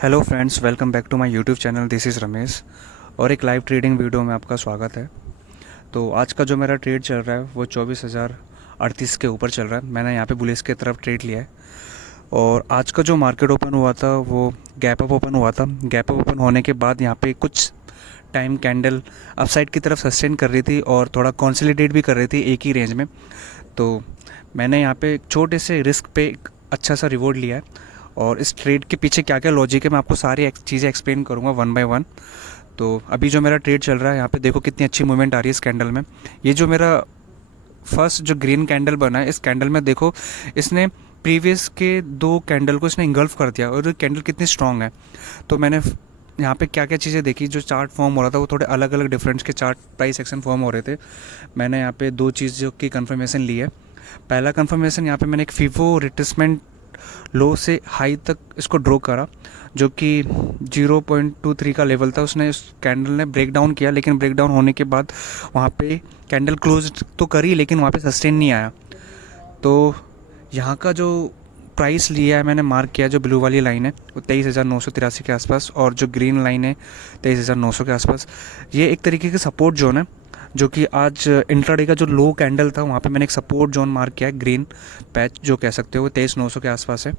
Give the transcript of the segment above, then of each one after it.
Hello friends, welcome back to my YouTube channel. This is Ramesh और एक live trading video में आपका स्वागत है। तो आज का जो मेरा ट्रेड चल रहा है वो 24,038 के ऊपर चल रहा है। मैंने यहाँ पे बुलिस के तरफ ट्रेड लिया है और आज का जो मार्केट ओपन हुआ था वो गैप अप ओपन हुआ था। गैप अप ओपन होने के बाद यहाँ पे कुछ टाइम कैंडल अपसाइड की तरफ सस्टेन कर रही थी और थोड़ा कंसोलिडेट भी कर रही थी एक ही रेंज में। तो मैंने यहाँ पे एक छोटे से रिस्क पे एक अच्छा सा रिवॉर्ड लिया है और इस ट्रेड के पीछे क्या क्या लॉजिक है मैं आपको सारी चीज़ें एक्सप्लेन करूँगा वन बाय वन। तो अभी जो मेरा ट्रेड चल रहा है यहाँ पे देखो कितनी अच्छी मूवमेंट आ रही है इस कैंडल में। ये जो मेरा फर्स्ट जो ग्रीन कैंडल बना है इस कैंडल में देखो इसने प्रीवियस के दो कैंडल को इसने इंगल्फ कर दिया और ये कैंडल कितनी स्ट्रांग है। तो मैंने यहाँ पे क्या क्या चीज़ें देखी, जो चार्ट फॉर्म हो रहा था वो थोड़े अलग अलग डिफरेंस के चार्ट प्राइस एक्शन फॉर्म हो रहे थे। मैंने यहाँ पे दो चीज़ों की कंफर्मेशन ली है। पहला कंफर्मेशन यहाँ पे मैंने एक फीफो रिट्रेसमेंट लो से हाई तक इसको ड्रॉ करा, जो कि 0.23 का लेवल था। उसने उस कैंडल ने ब्रेक डाउन किया, लेकिन ब्रेक डाउन होने के बाद वहाँ पे कैंडल क्लोज तो करी लेकिन वहाँ पे सस्टेन नहीं आया। तो यहाँ का जो प्राइस लिया है मैंने मार्क किया, जो ब्लू वाली लाइन है वो 23,983 के आसपास और जो ग्रीन लाइन है 23,900 के आसपास। ये एक तरीके के सपोर्ट जोन है, जो कि आज इंट्राडे का जो लो कैंडल था वहाँ पे मैंने एक सपोर्ट जोन मार्क किया है, ग्रीन पैच जो कह सकते हो, 23,900 के आसपास है।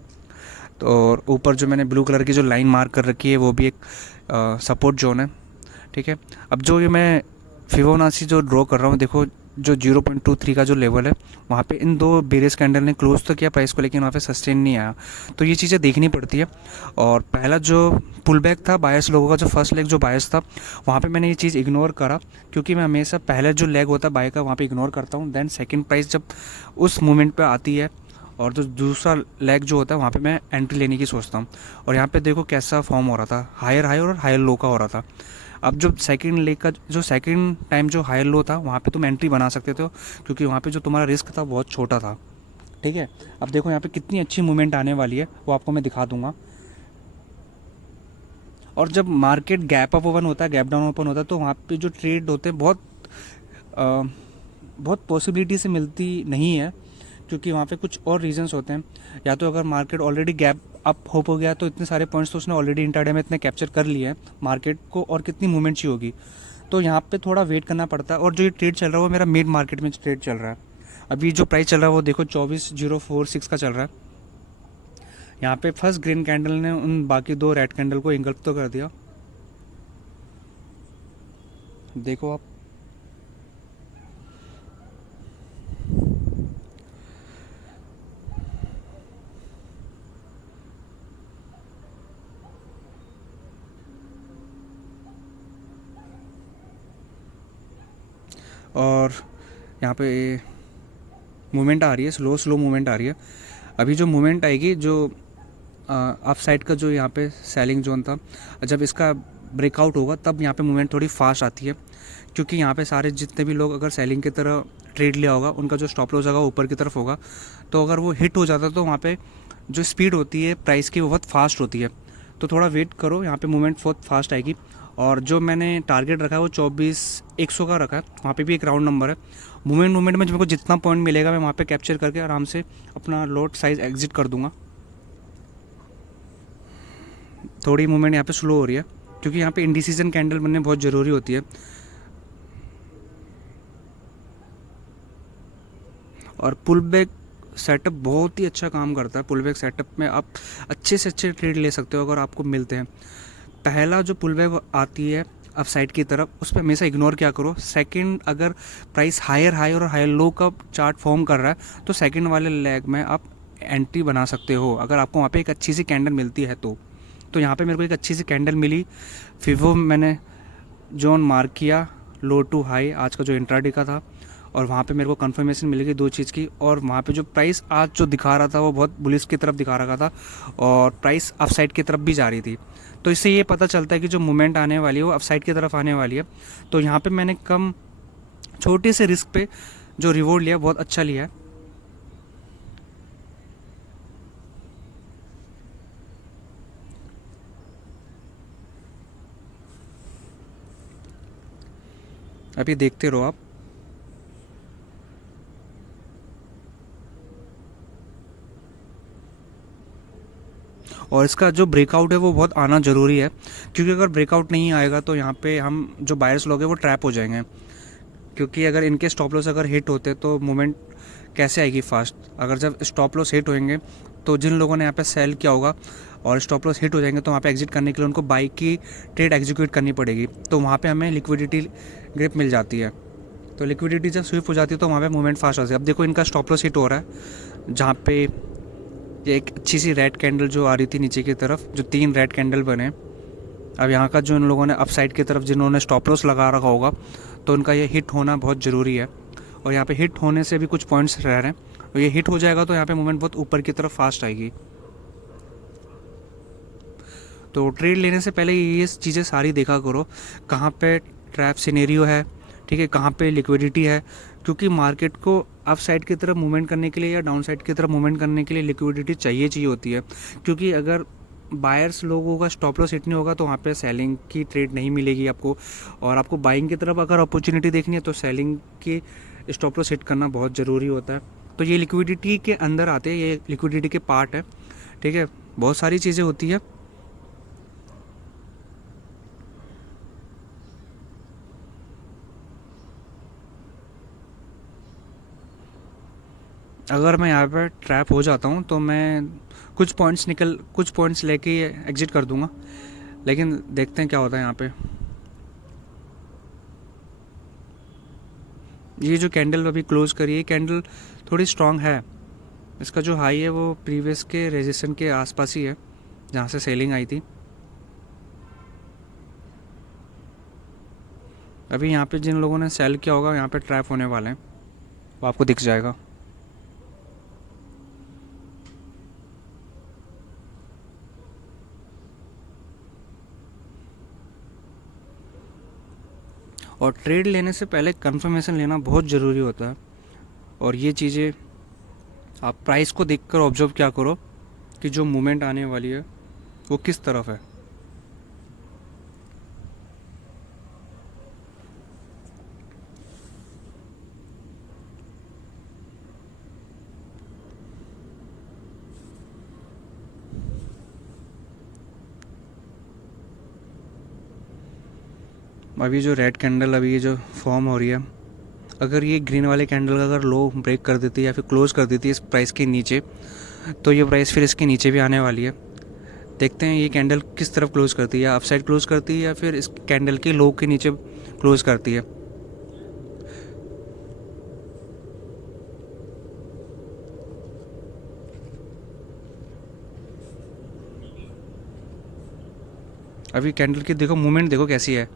तो और ऊपर जो मैंने ब्लू कलर की जो लाइन मार्क कर रखी है वो भी एक सपोर्ट जोन है। ठीक है, अब जो ये मैं फिबोनाची जो ड्रॉ कर रहा हूँ, देखो जो 0.23 का जो लेवल है वहाँ पे इन दो बेरियस कैंडल ने क्लोज तो किया प्राइस को, लेकिन वहाँ पे सस्टेन नहीं आया। तो ये चीज़ें देखनी पड़ती है। और पहला जो पुल बैक था बायस लोगों का, जो फर्स्ट लेग जो बायस था वहाँ पे मैंने ये चीज़ इग्नोर करा, क्योंकि मैं हमेशा पहले जो लेग होता है बाय का वहाँ पे इग्नोर करता हूँ। देन सेकंड प्राइस जब उस मोमेंट पे आती है और जो दूसरा लेग जो होता है वहाँ पे मैं एंट्री लेने की सोचता हूँ। और यहाँ पे देखो कैसा फॉर्म हो रहा था, हायर हाई और हायर लो का हो रहा था। अब जो सेकंड लेग का जो सेकंड टाइम जो हायर लो था वहाँ पे तुम एंट्री बना सकते थे, क्योंकि वहाँ पे जो तुम्हारा रिस्क था बहुत छोटा था। ठीक है, अब देखो यहाँ पे कितनी अच्छी मूवमेंट आने वाली है वो आपको मैं दिखा दूंगा। और जब मार्केट गैप अप ओपन होता है, गैप डाउन ओपन होता है, तो वहाँ पे जो ट्रेड होते हैं अ, बहुत पॉसिबिलिटी से मिलती नहीं है, क्योंकि वहाँ पे कुछ और रीजंस होते हैं। या तो अगर मार्केट ऑलरेडी गैप अप हो गया तो इतने सारे पॉइंट्स तो उसने ऑलरेडी इंट्राडे में इतने कैप्चर कर लिए हैं मार्केट को, और कितनी मूवमेंट चाहिए होगी। तो यहाँ पे थोड़ा वेट करना पड़ता है। और जो ये ट्रेड चल रहा है वो मेरा मिड मार्केट में ट्रेड चल रहा है। अभी जो प्राइस चल रहा है वो देखो 24,046 का चल रहा है। यहाँ पे फर्स्ट ग्रीन कैंडल ने उन बाकी दो रेड कैंडल को इंगल्फ तो कर दिया, देखो आप। और यहाँ पे मूवमेंट आ रही है, स्लो स्लो मूवमेंट आ रही है। अभी जो मूवमेंट आएगी, जो अप साइड का जो यहाँ पे सेलिंग जोन था, जब इसका ब्रेकआउट होगा तब यहाँ पे मूवमेंट थोड़ी फास्ट आती है, क्योंकि यहाँ पे सारे जितने भी लोग अगर सेलिंग की तरह ट्रेड लिया होगा उनका जो स्टॉप लॉस होगा ऊपर की तरफ होगा। तो अगर वो हिट हो जाता तो वहाँ पे जो स्पीड होती है प्राइस की वो बहुत फास्ट होती है। तो थोड़ा वेट करो, यहाँ पे मूवमेंट बहुत फास्ट आएगी। और जो मैंने टारगेट रखा है वो 24,100 का रखा है, वहाँ पे भी एक राउंड नंबर है। मूवमेंट में जो मेरे को जितना पॉइंट मिलेगा मैं वहाँ पे कैप्चर करके आराम से अपना लॉट साइज एग्जिट कर दूंगा। थोड़ी मूवमेंट यहाँ पे स्लो हो रही है, क्योंकि यहाँ पे इंडिसीजन कैंडल बनने बहुत ज़रूरी होती है। और पुल बैक सेटअप बहुत ही अच्छा काम करता है। पुल बैक सेटअप में आप अच्छे से अच्छे ट्रेड ले सकते हो अगर आपको मिलते हैं। पहला जो पुल बैक आती है अप साइड की तरफ, उस पर हमेशा इग्नोर क्या करो। सेकंड, अगर प्राइस हायर हाई और हायर लो का चार्ट फॉर्म कर रहा है तो सेकंड वाले लेग में आप एंट्री बना सकते हो, अगर आपको वहाँ पे एक अच्छी सी कैंडल मिलती है तो यहाँ पे मेरे को एक अच्छी सी कैंडल मिली। फिवो मैंने जोन मार्क किया, लो टू हाई आज का जो इंट्राडे का था, और वहाँ पे मेरे को कंफर्मेशन मिल गई दो चीज़ की। और वहाँ पे जो प्राइस आज जो दिखा रहा था वो बहुत बुलिश की तरफ दिखा रहा था और प्राइस अप साइड की तरफ भी जा रही थी। तो इससे ये पता चलता है कि जो मूवमेंट आने वाली है वो अप साइड की तरफ आने वाली है। तो यहाँ पे मैंने कम छोटे से रिस्क पे जो रिवॉर्ड लिया बहुत अच्छा लिया है। अभी देखते रहो आप। और इसका जो ब्रेकआउट है वो बहुत आना ज़रूरी है, क्योंकि अगर ब्रेकआउट नहीं आएगा तो यहाँ पे हम जो बायर्स लोग हैं वो ट्रैप हो जाएंगे। क्योंकि अगर इनके स्टॉप लॉस अगर हिट होते तो मूवमेंट कैसे आएगी फास्ट। अगर जब स्टॉप लॉस हिट होंगे तो जिन लोगों ने यहाँ पे सेल किया होगा और स्टॉप लॉस हिट हो जाएंगे तो वहाँ पे एग्जिट करने के लिए उनको बाई की ट्रेड एग्जीक्यूट करनी पड़ेगी, तो वहाँ पे हमें लिक्विडिटी ग्रिप मिल जाती है। तो लिक्विडिटी जब स्विप हो जाती है तो वहाँ पे मूवमेंट फास्ट होती है। अब देखो इनका स्टॉप लॉस हिट हो रहा है, जहाँ पे ये एक अच्छी सी रेड कैंडल जो आ रही थी नीचे की तरफ, जो 3 रेड कैंडल बने। अब यहाँ का जो इन लोगों ने अपसाइड की तरफ जिन्होंने स्टॉप लॉस लगा रखा होगा तो उनका ये हिट होना बहुत ज़रूरी है। और यहाँ पे हिट होने से भी कुछ पॉइंट्स रह रहे हैं, और ये हिट हो जाएगा तो यहाँ पे मूवमेंट बहुत ऊपर की तरफ फास्ट आएगी। तो ट्रेड लेने से पहले ये चीज़ें सारी देखा करो, कहाँ पे ट्रैप सिनेरियो है, ठीक है, कहाँ पे लिक्विडिटी है। क्योंकि मार्केट को अप साइड की तरफ मूवमेंट करने के लिए या डाउन साइड की तरफ मूवमेंट करने के लिए लिक्विडिटी चाहिए होती है। क्योंकि अगर बायर्स लोगों का स्टॉप लॉस हिट नहीं होगा तो वहाँ पे सेलिंग की ट्रेड नहीं मिलेगी आपको, और आपको बाइंग की तरफ अगर अपॉर्चुनिटी देखनी है तो सेलिंग की स्टॉप लॉस हिट करना बहुत ज़रूरी होता है। तो ये लिक्विडिटी के अंदर आते हैं, ये लिक्विडिटी के पार्ट है, ठीक है। बहुत सारी चीज़ें होती है। अगर मैं यहाँ पर ट्रैप हो जाता हूँ तो मैं कुछ पॉइंट्स लेके एग्जिट कर दूंगा, लेकिन देखते हैं क्या होता है यहाँ पे। ये जो कैंडल अभी क्लोज करी है, कैंडल थोड़ी स्ट्रांग है। इसका जो हाई है वो प्रीवियस के रेजिस्टेंस के आसपास ही है जहाँ से सेलिंग आई थी। अभी यहाँ पे जिन लोगों ने सेल किया होगा यहाँ पे ट्रैप होने वाले हैं, वो आपको दिख जाएगा। और ट्रेड लेने से पहले कंफर्मेशन लेना बहुत ज़रूरी होता है। और ये चीज़ें आप प्राइस को देखकर ऑब्जर्व क्या करो कि जो मूवमेंट आने वाली है वो किस तरफ है। अभी जो रेड कैंडल अभी ये जो फॉर्म हो रही है, अगर ये ग्रीन वाले कैंडल का अगर लो ब्रेक कर देती है या फिर क्लोज कर देती है इस प्राइस के नीचे, तो ये प्राइस फिर इसके नीचे भी आने वाली है। देखते हैं ये कैंडल किस तरफ क्लोज करती है, या अप साइड क्लोज करती है या फिर इस कैंडल के लो के नीचे क्लोज करती है। अभी कैंडल की देखो मूवमेंट देखो कैसी है।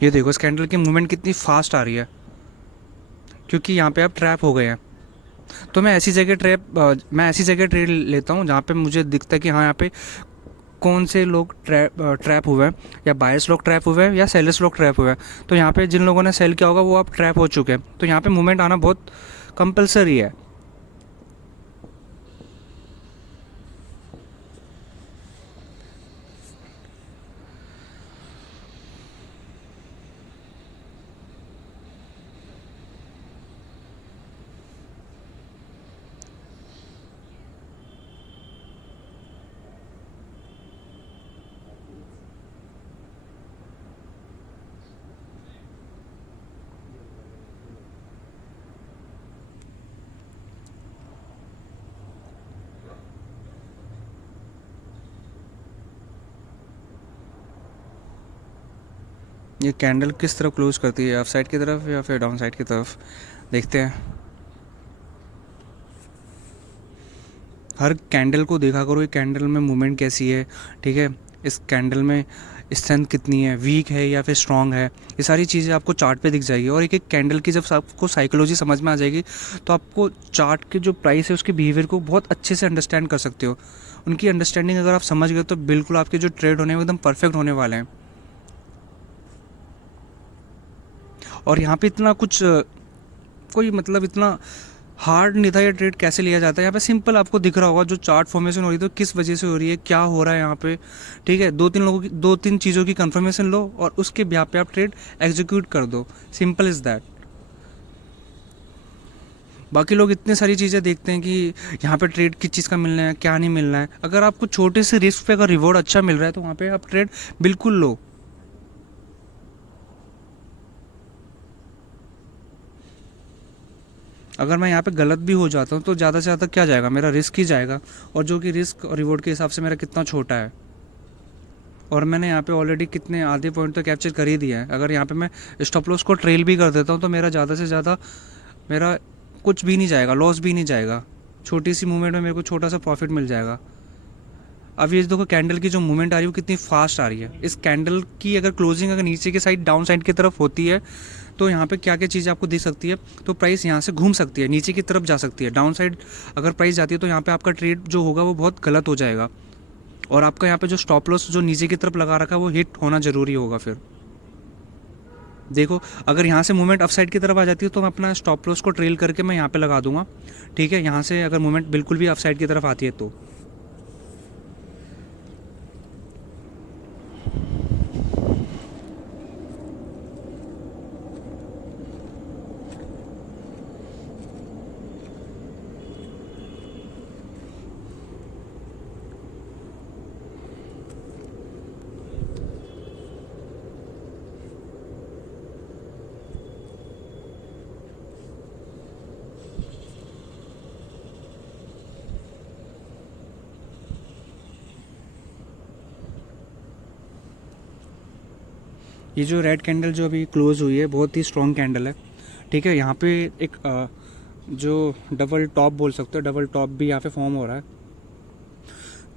ये देखो इस कैंडल की मूवमेंट कितनी फास्ट आ रही है, क्योंकि यहाँ पे आप ट्रैप हो गए हैं। तो मैं ऐसी जगह ट्रेड लेता हूँ जहाँ पे मुझे दिखता है कि हाँ यहाँ पे कौन से लोग ट्रैप हुए हैं, या बायर्स लोग ट्रैप हुए हैं या सेलर्स लोग ट्रैप हुए हैं। तो यहाँ पे जिन लोगों ने सेल किया होगा वो अब ट्रैप हो चुके हैं, तो यहाँ पे मूवमेंट आना बहुत कंपलसरी है। ये कैंडल किस तरफ क्लोज करती है, अप साइड की तरफ या फिर डाउन साइड की तरफ, देखते हैं। हर कैंडल को देखा करो, ये कैंडल में मूवमेंट कैसी है, ठीक है, इस कैंडल में स्ट्रेंथ कितनी है, वीक है या फिर स्ट्रांग है। ये सारी चीज़ें आपको चार्ट पे दिख जाएगी। और एक एक कैंडल की जब आपको साइकोलॉजी समझ में आ जाएगी तो आपको चार्ट के जो प्राइस है उसके बिहेवियर को बहुत अच्छे से अंडरस्टैंड कर सकते हो। उनकी अंडरस्टैंडिंग अगर आप समझ गए तो बिल्कुल आपके जो ट्रेड होने हैं वो एकदम परफेक्ट होने वाले हैं। और यहाँ पे इतना कुछ कोई मतलब इतना हार्ड नहीं था ये ट्रेड कैसे लिया जाता है। यहाँ पे सिंपल आपको दिख रहा होगा जो चार्ट फॉर्मेशन हो रही है तो किस वजह से हो रही है, क्या हो रहा है यहाँ पे। ठीक है, दो तीन चीज़ों की कंफर्मेशन लो और उसके ब्याह पे आप ट्रेड एग्जीक्यूट कर दो। Simple is that. बाकी लोग इतने सारी चीज़ें देखते हैं कि यहाँ पे ट्रेड किस चीज़ का मिलना है, क्या नहीं मिलना है। अगर आपको छोटे से रिस्क पे अगर रिवॉर्ड अच्छा मिल रहा है तो वहाँ पे आप ट्रेड बिल्कुल लो। अगर मैं यहाँ पे गलत भी हो जाता हूँ तो ज़्यादा से ज़्यादा क्या जाएगा, मेरा रिस्क ही जाएगा, और जो कि रिस्क और रिवॉर्ड के हिसाब से मेरा कितना छोटा है। और मैंने यहाँ पे ऑलरेडी कितने आधे पॉइंट तो कैप्चर कर ही दिया है। अगर यहाँ पे मैं स्टॉप लॉस को ट्रेल भी कर देता हूँ तो मेरा ज़्यादा से ज़्यादा मेरा कुछ भी नहीं जाएगा, लॉस भी नहीं जाएगा। छोटी सी मूवमेंट में मेरे को छोटा सा प्रॉफिट मिल जाएगा। अब ये देखो कैंडल की जो मूवमेंट आ रही है वो कितनी फास्ट आ रही है। इस कैंडल की अगर क्लोजिंग अगर नीचे की साइड डाउन साइड की तरफ होती है तो यहाँ पे क्या क्या चीज़ आपको दिख सकती है। तो प्राइस यहाँ से घूम सकती है, नीचे की तरफ जा सकती है। डाउन साइड अगर प्राइस जाती है तो यहाँ पे आपका ट्रेड जो होगा वो बहुत गलत हो जाएगा, और आपका यहाँ पे जो स्टॉप लॉस जो नीचे की तरफ लगा रखा है वो हिट होना ज़रूरी होगा। फिर देखो अगर यहाँ से मूवमेंट अप साइड की तरफ आ जाती है तो मैं अपना स्टॉप लॉस को ट्रेल करके मैं यहाँ पे लगा दूंगा। ठीक है, यहाँ से अगर मूवमेंट बिल्कुल भी अप साइड की तरफ आती है तो ये जो रेड कैंडल जो अभी क्लोज हुई है बहुत ही स्ट्रॉन्ग कैंडल है। ठीक है, यहाँ पे एक जो डबल टॉप बोल सकते हो, डबल टॉप भी यहाँ पे फॉर्म हो रहा है।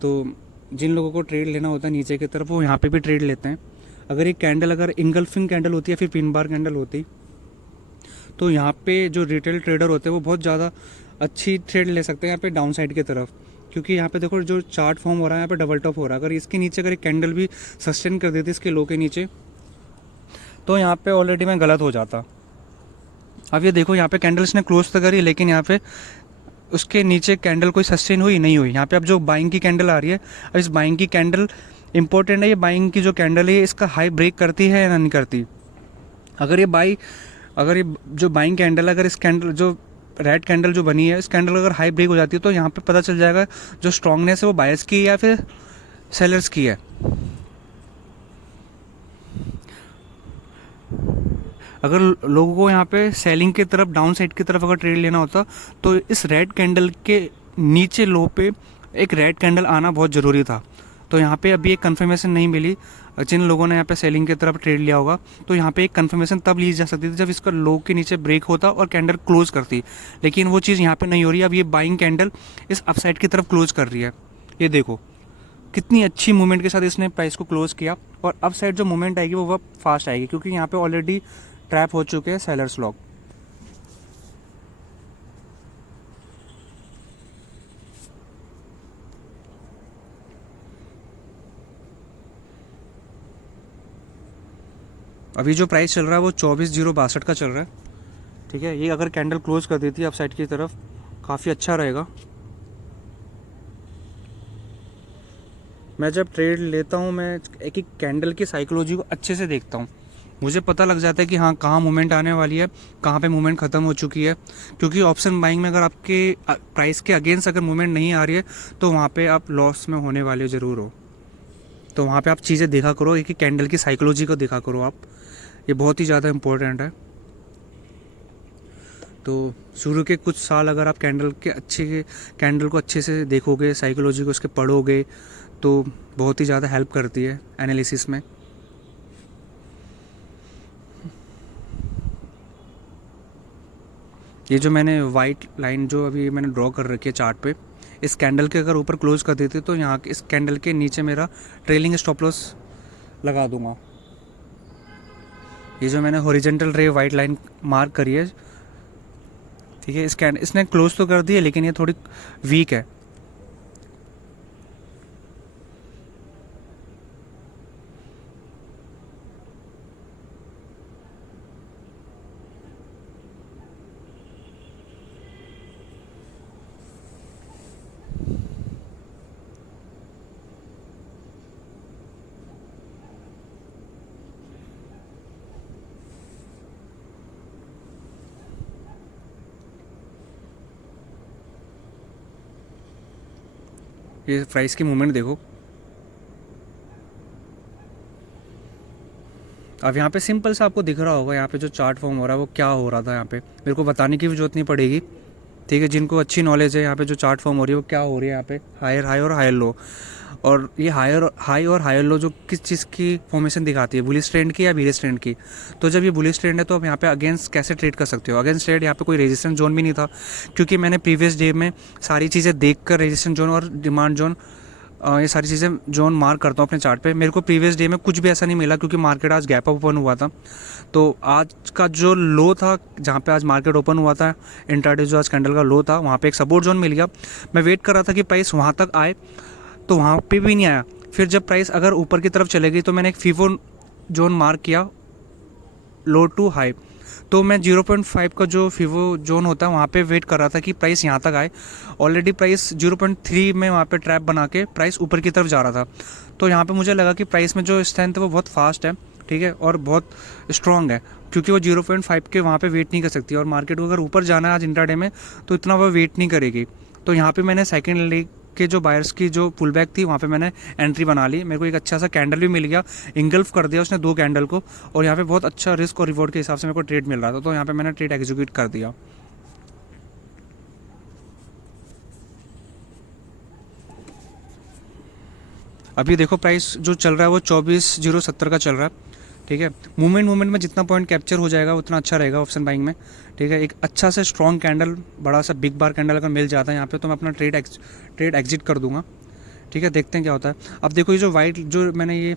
तो जिन लोगों को ट्रेड लेना होता है नीचे की तरफ वो यहाँ पे भी ट्रेड लेते हैं। अगर एक कैंडल अगर इंगल्फिंग कैंडल होती है फिर पिन बार कैंडल होती तो यहाँ पे जो रिटेल ट्रेडर होते हैं वो बहुत ज़्यादा अच्छी ट्रेड ले सकते हैं यहाँ पे डाउन साइड की तरफ। क्योंकि यहाँ पे देखो जो चार्ट फॉर्म हो रहा है यहाँ पे डबल टॉप हो रहा है। अगर इसके नीचे अगर एक कैंडल भी सस्टेन कर देती इसके लो के नीचे तो यहाँ पे ऑलरेडी मैं गलत हो जाता। अब ये देखो यहाँ पे कैंडल्स ने क्लोज तो करी लेकिन यहाँ पे उसके नीचे कैंडल कोई सस्टेन हुई नहीं हुई। यहाँ पे अब जो बाइंग की कैंडल आ रही है, अब इस बाइंग की कैंडल इंपॉर्टेंट है। ये बाइंग की जो कैंडल है इसका हाई ब्रेक करती है या नहीं करती। अगर ये जो बाइंग कैंडल अगर इस कैंडल जो रेड कैंडल जो बनी है इस कैंडल अगर हाई ब्रेक हो जाती है तो यहाँ पे पता चल जाएगा जो स्ट्रांगनेस है वो बायर्स की है या फिर सेलर्स की है। अगर लोगों को यहाँ पे सेलिंग की तरफ डाउन साइड की तरफ अगर ट्रेड लेना होता तो इस रेड कैंडल के नीचे लो पे एक रेड कैंडल आना बहुत ज़रूरी था। तो यहाँ पे अभी एक कंफर्मेशन नहीं मिली। जिन लोगों ने यहाँ पे सेलिंग की तरफ ट्रेड लिया होगा तो यहाँ पे एक कंफर्मेशन तब ली जा सकती थी जब इसका लो के नीचे ब्रेक होता और कैंडल क्लोज करती, लेकिन वो चीज़ यहाँ पे नहीं हो रही। अब ये बाइंग कैंडल इस अपसाइड की तरफ क्लोज कर रही है। ये देखो कितनी अच्छी मूवमेंट के साथ इसने प्राइस को क्लोज किया, और अब साइड जो मूवमेंट आएगी वो फास्ट आएगी क्योंकि यहाँ पे ऑलरेडी ट्रैप हो चुके हैं सेलर्स लॉक। अभी जो प्राइस चल रहा है वो 24,062 का चल रहा है। ठीक है, ये अगर कैंडल क्लोज कर देती है अप साइड की तरफ काफ़ी अच्छा रहेगा। मैं जब ट्रेड लेता हूँ मैं एक एक कैंडल की साइकोलॉजी को अच्छे से देखता हूँ। मुझे पता लग जाता है कि हाँ कहाँ मूवमेंट आने वाली है, कहाँ पे मूवमेंट ख़त्म हो चुकी है। क्योंकि ऑप्शन बाइंग में अगर आपके प्राइस के अगेंस्ट अगर मूवमेंट नहीं आ रही है तो वहाँ पे आप लॉस में होने वाले ज़रूर हो। तो वहाँ पे आप चीज़ें देखा करो, एक एक कैंडल की साइकोलॉजी को देखा करो आप, ये बहुत ही ज़्यादा इम्पोर्टेंट है। तो शुरू के कुछ साल अगर आप कैंडल को अच्छे से देखोगे, साइकोलॉजी को उसके पढ़ोगे तो बहुत ही ज़्यादा हेल्प करती है एनालिसिस में। ये जो मैंने वाइट लाइन जो अभी मैंने ड्रॉ कर रखी है चार्ट पे, इस कैंडल के अगर ऊपर क्लोज कर देती तो यहाँ इस कैंडल के नीचे मेरा ट्रेलिंग स्टॉप लॉस लगा दूंगा। ये जो मैंने हॉरिजॉन्टल रे वाइट लाइन मार्क करी है, ठीक है, इसने क्लोज तो कर दी है लेकिन ये थोड़ी वीक है। ये प्राइस की मूवमेंट देखो। अब यहाँ पे सिंपल सा आपको दिख रहा होगा, यहाँ पे जो चार्ट फॉर्म हो रहा है वो क्या हो रहा था, यहाँ पे मेरे को बताने की भी जरूरत नहीं पड़ेगी, ठीक है। जिनको अच्छी नॉलेज है, यहाँ पे जो चार्ट फॉर्म हो रही है वो क्या हो रही है, यहाँ पे हायर हाई और हायर लो। और ये हायर हाई और हायर लो जो किस चीज़ की फॉर्मेशन दिखाती है, बुलिश ट्रेंड की या बीरिश ट्रेंड की। तो जब ये बुलिश ट्रेंड है तो आप यहाँ पे अगेंस्ट कैसे ट्रेड कर सकते हो। अगेंस्ट ट्रेड यहाँ पे कोई रेजिस्टेंस जोन भी नहीं था, क्योंकि मैंने प्रीवियस डे में सारी चीज़ें देख कर रेजिस्टेंस जोन और डिमांड जोन, ये सारी चीज़ें जोन मार्क करता हूँ अपने चार्ट पे। मेरे को प्रीवियस डे में कुछ भी ऐसा नहीं मिला, क्योंकि मार्केट आज गैप अप ओपन हुआ था। तो आज का जो लो था, जहाँ पे आज मार्केट ओपन हुआ था, इंट्राडे जो आज कैंडल का लो था, वहाँ पे एक सपोर्ट जोन मिल गया। मैं वेट कर रहा था कि प्राइस वहाँ तक आए, तो वहाँ पे भी नहीं आया। फिर जब प्राइस अगर ऊपर की तरफ चलेगी तो मैंने एक फीवो जोन मार्क किया, लो टू हाई। तो मैं 0.5 का जो फीवो जोन होता है वहाँ पे वेट कर रहा था कि प्राइस यहाँ तक आए। ऑलरेडी प्राइस 0.3 में वहाँ पे ट्रैप बना के प्राइस ऊपर की तरफ जा रहा था। तो यहाँ पे मुझे लगा कि प्राइस में जो स्ट्रेंथ है वो बहुत फास्ट है, ठीक है, और बहुत स्ट्रॉन्ग है, क्योंकि वो 0.5 के वहाँ पे वेट नहीं कर सकती। और मार्केट को अगर ऊपर जाना है आज इंट्राडे में तो इतना वो वेट नहीं करेगी। तो यहाँ पे मैंने सेकेंड लेग के जो बायर्स की जो पुल बैक थी वहाँ पे मैंने एंट्री बना ली। मेरे को एक अच्छा सा कैंडल भी मिल गया, इंगल्फ कर दिया उसने 2 कैंडल को, और यहाँ पे बहुत अच्छा रिस्क और रिवॉर्ड के हिसाब से मेरे को ट्रेड मिल रहा था। तो यहाँ पे मैंने ट्रेड एग्जीक्यूट कर दिया। अभी देखो प्राइस जो चल रहा है वो 24,070 का चल रहा है, ठीक है। मूवमेंट में जितना पॉइंट कैप्चर हो जाएगा उतना अच्छा रहेगा ऑप्शन बाइंग में, ठीक है। एक अच्छा सा स्ट्रॉन्ग कैंडल, बड़ा सा बिग बार कैंडल अगर मिल जाता है यहाँ पे तो मैं अपना ट्रेड एग्जिट कर दूंगा, ठीक है। देखते हैं क्या होता है। अब देखो ये जो वाइट जो मैंने ये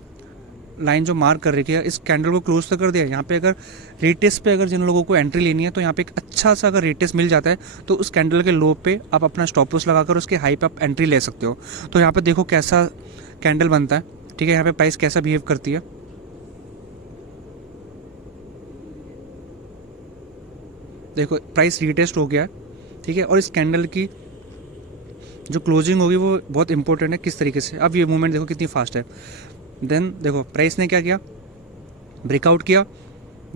लाइन जो मार्क कर रखी है, इस कैंडल को क्लोज तो कर दिया। यहाँ पे अगर रेटेस पे अगर जिन लोगों को एंट्री लेनी है तो यहाँ पे एक अच्छा सा अगर रेटेस मिल जाता है तो उस कैंडल के लो पे आप अपना स्टॉप लॉस लगाकर उसके हाई पे आप एंट्री ले सकते हो। तो यहाँ पे देखो कैसा कैंडल बनता है, ठीक है। यहाँ पे प्राइस कैसा बिहेव करती है, देखो प्राइस रीटेस्ट हो गया है, ठीक है। और इस कैंडल की जो क्लोजिंग होगी वो बहुत इंपॉर्टेंट है किस तरीके से। अब ये मूवमेंट देखो कितनी फास्ट है। देन देखो प्राइस ने क्या किया, ब्रेकआउट किया,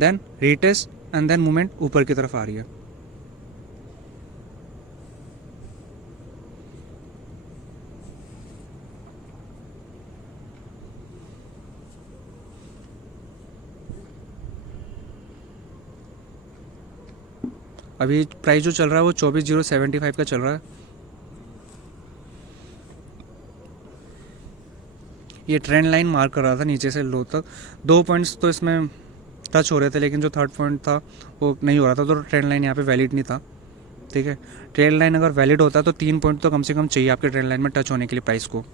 then retest, and then movement ऊपर की तरफ आ रही है। अभी प्राइस जो चल रहा है वो 24,075 का चल रहा है। ये ट्रेंड लाइन मार्क कर रहा था नीचे से लो तक। 2 पॉइंट्स तो इसमें टच हो रहे थे, लेकिन जो थर्ड पॉइंट था वो नहीं हो रहा था, तो ट्रेंड लाइन यहाँ पे वैलिड नहीं था, ठीक है। ट्रेंड लाइन अगर वैलिड होता तो 3 पॉइंट तो कम से कम चाहिए आपके ट्रेंड लाइन में टच होने के लिए प्राइस को।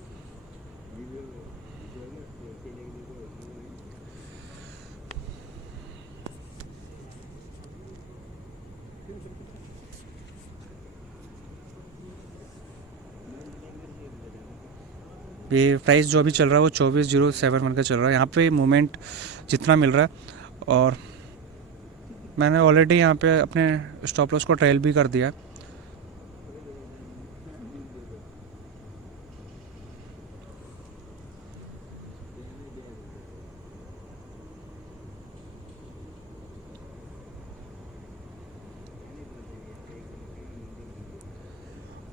ये प्राइस जो अभी चल रहा है वो 24,071 का चल रहा है। यहाँ पे मूवमेंट जितना मिल रहा है, और मैंने ऑलरेडी यहाँ पे अपने स्टॉप लॉस को ट्रायल भी कर दिया है।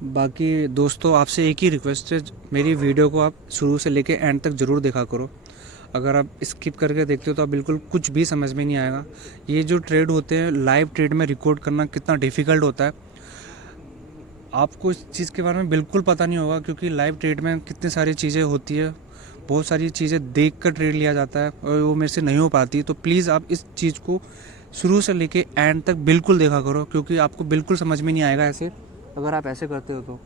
बाकी दोस्तों आपसे एक ही रिक्वेस्ट है, मेरी वीडियो को आप शुरू से लेके एंड तक ज़रूर देखा करो। अगर आप स्किप करके देखते हो तो आप बिल्कुल कुछ भी समझ में नहीं आएगा। ये जो ट्रेड होते हैं लाइव ट्रेड में रिकॉर्ड करना कितना डिफ़िकल्ट होता है, आपको इस चीज़ के बारे में बिल्कुल पता नहीं होगा, क्योंकि लाइव ट्रेड में कितनी सारी चीज़ें होती है, बहुत सारी चीज़ें देख कर ट्रेड लिया जाता है और वो मेरे से नहीं हो पाती। तो प्लीज़ आप इस चीज़ को शुरू से लेके एंड तक बिल्कुल देखा करो, क्योंकि आपको बिल्कुल समझ में नहीं आएगा ऐसे, अगर आप ऐसे करते हो तो।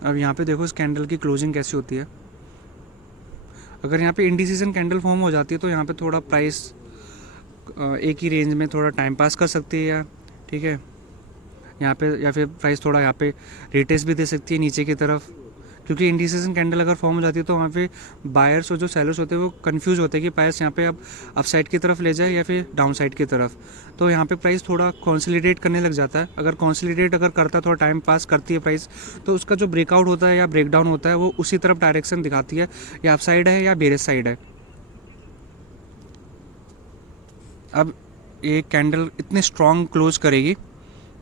अब यहाँ पे देखो इस कैंडल की क्लोजिंग कैसी होती है। अगर यहाँ पे इंडिसीजन कैंडल फॉर्म हो जाती है तो यहाँ पे थोड़ा प्राइस एक ही रेंज में थोड़ा टाइम पास कर सकती है, ठीक है। यहाँ पे या फिर प्राइस थोड़ा यहाँ पे रिटेस्ट भी दे सकती है नीचे की तरफ, क्योंकि इंडिसीजन कैंडल अगर फॉर्म हो जाती है तो वहाँ पे बायर्स और जो सेलर्स होते हैं वो कंफ्यूज होते हैं कि प्राइस यहाँ पे अब अप साइड की तरफ ले जाए या फिर डाउन साइड की तरफ। तो यहाँ पे प्राइस थोड़ा कॉन्सोलिडेट करने लग जाता है। अगर कॉन्सोलिडेट अगर करता है, थोड़ा टाइम पास करती है प्राइस, तो उसका जो ब्रेकआउट होता है या ब्रेकडाउन होता है वो उसी तरफ डायरेक्शन दिखाती है, या अप साइड है या बेरिश साइड है। अब ये कैंडल इतनी स्ट्रॉन्ग क्लोज करेगी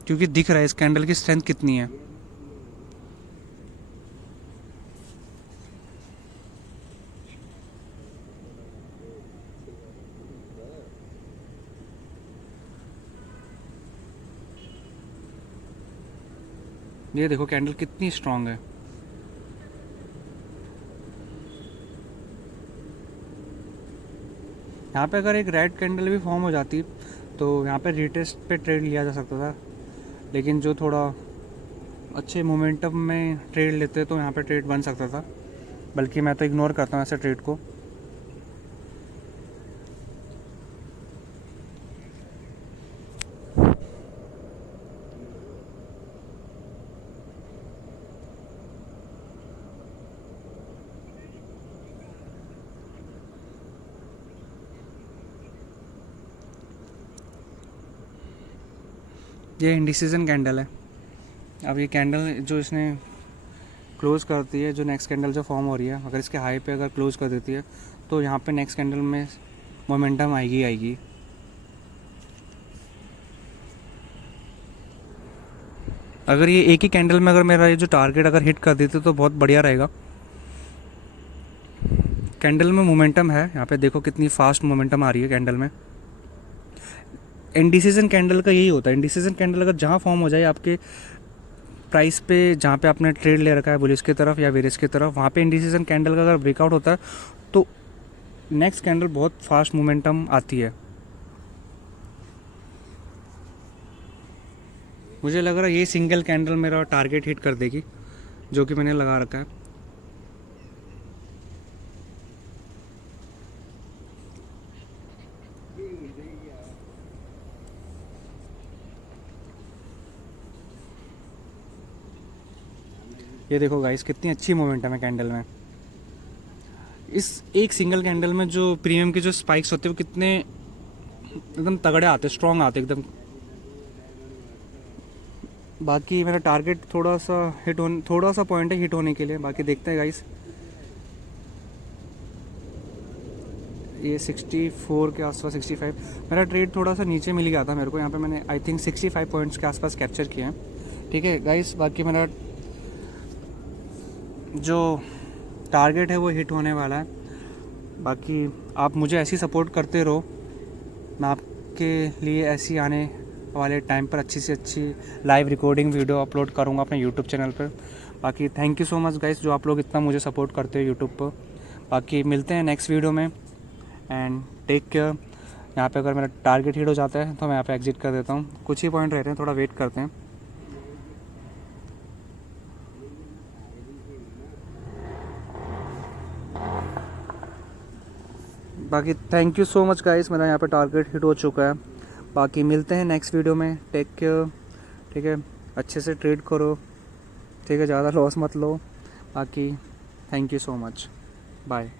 क्योंकि दिख रहा है इस कैंडल की स्ट्रेंथ कितनी है। ये देखो कैंडल कितनी स्ट्रॉन्ग है। यहाँ पे अगर एक रेड कैंडल भी फॉर्म हो जाती तो यहाँ पे रीटेस्ट पे ट्रेड लिया जा सकता था, लेकिन जो थोड़ा अच्छे मोमेंटम में ट्रेड लेते तो यहाँ पे ट्रेड बन सकता था, बल्कि मैं तो इग्नोर करता हूँ ऐसे ट्रेड को। ये इंडिसीजन कैंडल है। अब ये कैंडल जो इसने क्लोज करती है, जो नेक्स्ट कैंडल जो फॉर्म हो रही है, अगर इसके हाई पे अगर क्लोज कर देती है तो यहाँ पे नेक्स्ट कैंडल में मोमेंटम आएगी। अगर ये एक ही कैंडल में अगर मेरा ये जो टारगेट अगर हिट कर देती तो बहुत बढ़िया रहेगा। कैंडल में मोमेंटम है, यहाँ पे देखो कितनी फास्ट मोमेंटम आ रही है कैंडल में। इंडिसीजन कैंडल का यही होता है। इंडिसीजन कैंडल अगर जहाँ फॉर्म हो जाए आपके प्राइस पे, जहाँ पे आपने ट्रेड ले रखा है बुलिश की तरफ या बेरिश की तरफ, वहाँ पे इंडिसीजन कैंडल का अगर ब्रेकआउट होता है तो नेक्स्ट कैंडल बहुत फास्ट मोमेंटम आती है। मुझे लग रहा है ये सिंगल कैंडल मेरा टारगेट हिट कर देगी, जो कि मैंने लगा रखा है। ये देखो गाइस कितनी अच्छी मोमेंटम है कैंडल में। इस एक सिंगल कैंडल में जो प्रीमियम के जो स्पाइक्स होते हैं वो कितने एकदम तगड़े आते, स्ट्रॉन्ग आते एकदम। बाकी मेरा टारगेट थोड़ा सा पॉइंट है हिट होने के लिए, बाकी देखते हैं गाइस। ये 64 के आसपास, 65 मेरा ट्रेड थोड़ा सा नीचे मिल गया था मेरे को। यहाँ पे मैंने आई थिंक 65 पॉइंट्स के आसपास कैप्चर किए हैं। ठीक है गाइस, बाकी मेरा जो टारगेट है वो हिट होने वाला है। बाकी आप मुझे ऐसी सपोर्ट करते रहो, मैं आपके लिए ऐसी आने वाले टाइम पर अच्छी से अच्छी लाइव रिकॉर्डिंग वीडियो अपलोड करूँगा अपने यूट्यूब चैनल पर। बाकी thank you so much guys जो आप लोग इतना मुझे सपोर्ट करते हो यूट्यूब पर। बाकी मिलते हैं नेक्स्ट वीडियो में, एंड टेक केयर। यहाँ पे अगर मेरा टारगेट हिट हो जाता है तो मैं यहाँ पे एग्जिट कर देता हूँ। कुछ ही पॉइंट रहते हैं, थोड़ा वेट करते हैं। बाकी thank you so much guys, मेरा यहाँ पे टारगेट हिट हो चुका है। बाकी मिलते हैं नेक्स्ट वीडियो में, टेक केयर। ठीक है, अच्छे से ट्रेड करो, ठीक है, ज़्यादा लॉस मत लो। बाकी thank you so much, bye.